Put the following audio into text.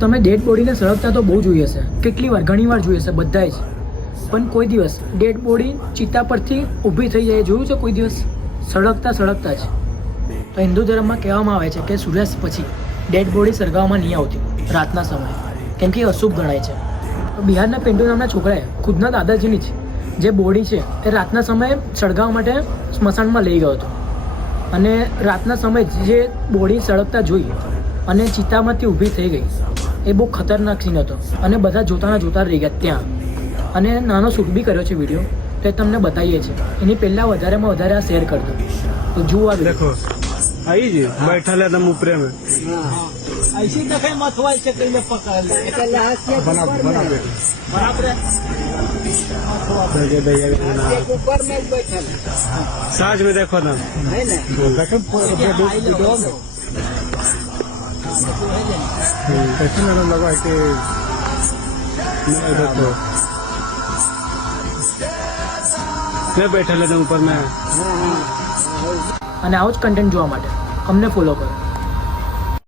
તમે ડેડ બોડીને સળગતા તો બહુ જોઈએ છે, કેટલી વાર, ઘણી વાર જોઈએ છે બધાએ જ, પણ કોઈ દિવસ ડેડ બોડી ચિત્તા પરથી ઊભી થઈ જાય જોયું છે કોઈ દિવસ? સળગતા જ. તો હિન્દુ ધર્મમાં કહેવામાં આવે છે કે સૂર્યાસ્ત પછી ડેડ બોડી સળગાવવામાં નહીં આવતી રાતના સમયે, કેમ કે એ અશુભ ગણાય છે. બિહારના પિન્ટુ નામના છોકરાએ ખુદના દાદાજીની જ જે બોડી છે એ રાતના સમયે સળગાવવા માટે સ્મશાનમાં લઈ ગયો હતો, અને રાતના સમયે જે બોડી સળગતા જોઈ અને ચિત્તામાંથી ઊભી થઈ ગઈ, એ બહુ ખતરનાક સીન હતો અને બધા જોતા રહી ગયા ત્યાં. અને નાનો શૂટ બી કર્યો છે વિડીયો, તો એ તમને બતાવીએ છીએ. એની પહેલાં વધારેમાં વધારે આ શેર કરજો, તો જુઓ આ देखो आई जी बैठल है दम ऊपरे में ऐसी देखे मथुआ से पहले पकड़ ले बना बना बराबर ऊपर में बैठल साज में देखो ना है ना कैसे मेरा लगा कि देखो मैं बैठल है दम ऊपर में. અને આવો જ કન્ટેન્ટ જોવા માટે અમને ફોલો કરો.